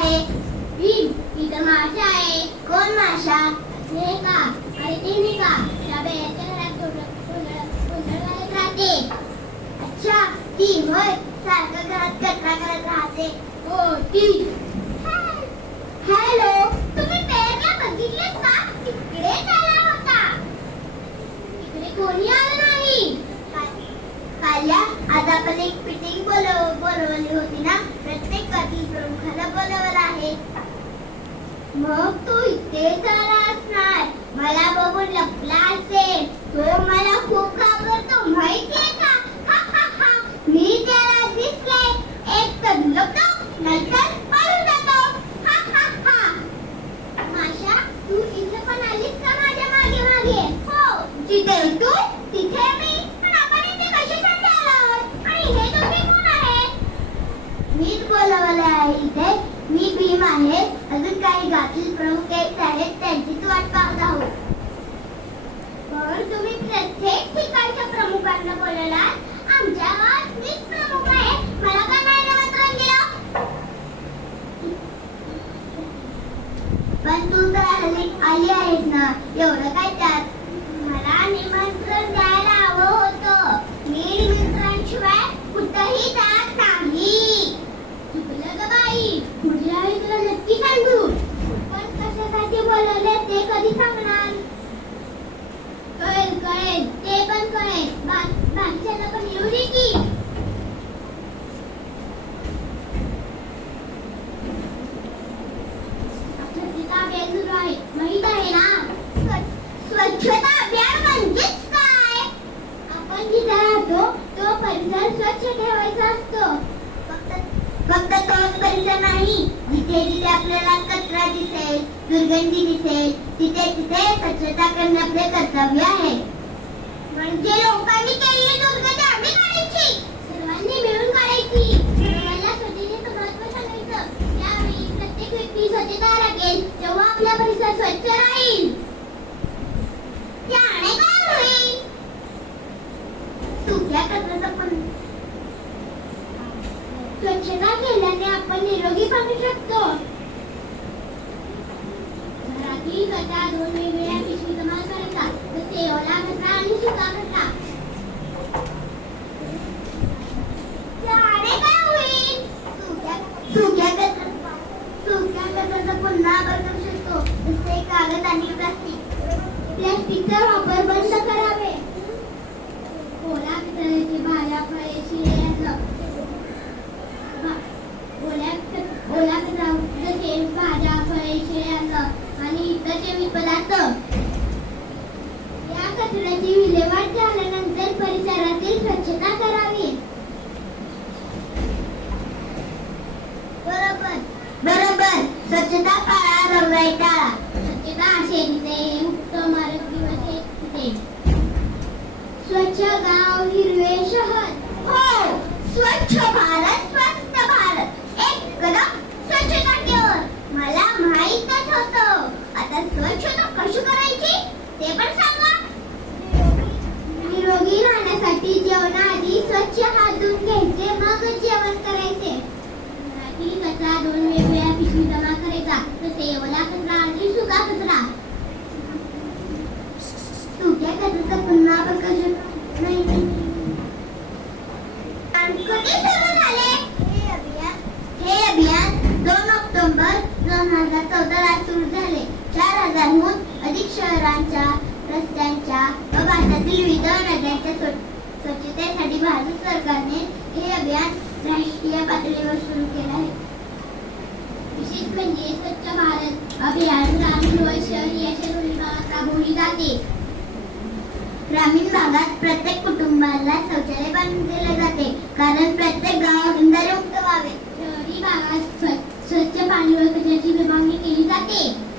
आहे. भीम इथं माशा आहे. कोण माशा नेका आणि अरे ते नाही घरात राहते. अच्छा ती होय. सारखं घरात कचरा करत राहते. हो ती. हॅलो. मग तू इथेच आला असणार. मला बघून लपला असेल. तो मला खूप घाबरतो. माहितीये का? हा, हा, हा. मी त्याला दिसले. एक तर लपतो नाहीतर पळून जातो. हा, हा, हा. माशा तू इथे पण आलीस का माझ्या मागे मागे? हो. जिथे तू तिथे मी पण आपण इथे कशासाठी आलो आणि हे तुम्ही कोण आहेत मीच बोलवले आहे इथे मी भीम आहे अजून काही गातील प्रमुख येत आहेत त्यांचीच वाट पाहत आहोत पण तुम्ही प्रत्येक ठिकाणच्या प्रमुखांना बोलवला आमच्या गावात मीच प्रमुख आहे मला का नाही निमंत्रण दिलं पण तू तर आली आहेस ना. एवढं काय त्यात मला निमंत्रण द्यायला हवं होतं मी निमंत्रणाशिवाय कुठंही जात नाही चुकलं ग बाई पुढल्या वेळी तुला नक्की सांगू पण कशासाठी बोलवले ते कधी सांगणार कळेल कळेल ते पण कळेल बा- बाकीच्यांना पण येऊ दे की स्वच्छता अभियान सुरू आहे माहीत आहे ना स्व- स्वच्छता अभियान म्हणजेच काय आपण जिथे राहतो तो परिसर स्वच्छ ठेवायचा असतो फक्त फक्त तोच परिसर नाही जिथे जिथे आपल्याला कचरा दिसेल दुर्गंधी दिसेल तिथे तिथे स्वच्छता करणे आपले कर्तव्य आहे. म्हणजे लोकांनी केलेली दुर्गंधी आम्ही काढायची. सर्वांनी मिळून काढायची. सर्वांना स्वच्छतेचं सांगायचं. त्यावेळी प्रत्येक व्यक्ती स्वच्छता राखेल तेव्हा आपला परिसर स्वच्छ राहील. त्याने काय होईल सुक्या कचऱ्याचा पण स्वच्छता केल्याने आपण निरोगी बनू शकतो. दोन वेगवेगळ्या पिशवी जमा जसे ओला कचरा आणि सुका कचरा काय होईल सुक्या कचरा सुक्या कचऱ्याचा पुन्हा वापर करू शकतो जसे कागद आणि प्लास्टिक प्लॅस्टिकचा वापर बंद करावे ओला कचऱ्याची भाज्या फळे शिळे ओल्या ओला कचरा जसे भाज्या फळे शिळे असं आणि इतर जैविक पदार्थ या कचऱ्याची विल्हेवाट झाल्यानंतर परिसरातील स्वच्छता करावी. बरोबर. बरोबर. स्वच्छता पाळा रंगाई टाळा स्वच्छता शेतीचे किंवा शेतीचे स्वच्छ गाव हिरवे शहर. हो स्वच्छ भारत स्वस्त भारत एक कदम स्वच्छताकेवर मला माहीतच होतं आता स्वच्छता कशी करायची ते पण सांगा निरोगी राहण्यासाठी जेवणाआधी स्वच्छ हात धुवून घ्यायचे मगच जेवण करायचे घरातील कचरा दोन वेगवेगळ्या पिशवी जमा करायचा जसे ओला कचरा आणि सुका कचरा सुक्या कचऱ्याचा पुन्हा वापर करू नाही आणि कधी सुरू झाले हे अभियान दोन ऑक्टोबर दोन हजार सुरू झाले चार हजारहून अधिक शहरांच्या रस्त्यांच्या व भारतातील विविध नद्यांच्या स्वच्छतेसाठी भारत सरकारने हे अभियान राष्ट्रीय पातळीवर सुरू केले आहे विशेष म्हणजे स्वच्छ भारत अभियान ग्रामीण व शहरी अशा राबवली जाते. ग्रामीण भागात प्रत्येक कुटुंबाला शौचालय बांधले जाते. कारण प्रत्येक गाव इंधनमुक्त व्हावे. शहरी भागात स्व- स्वच्छ पाणी व कचऱ्याची विभागणी केली जाते.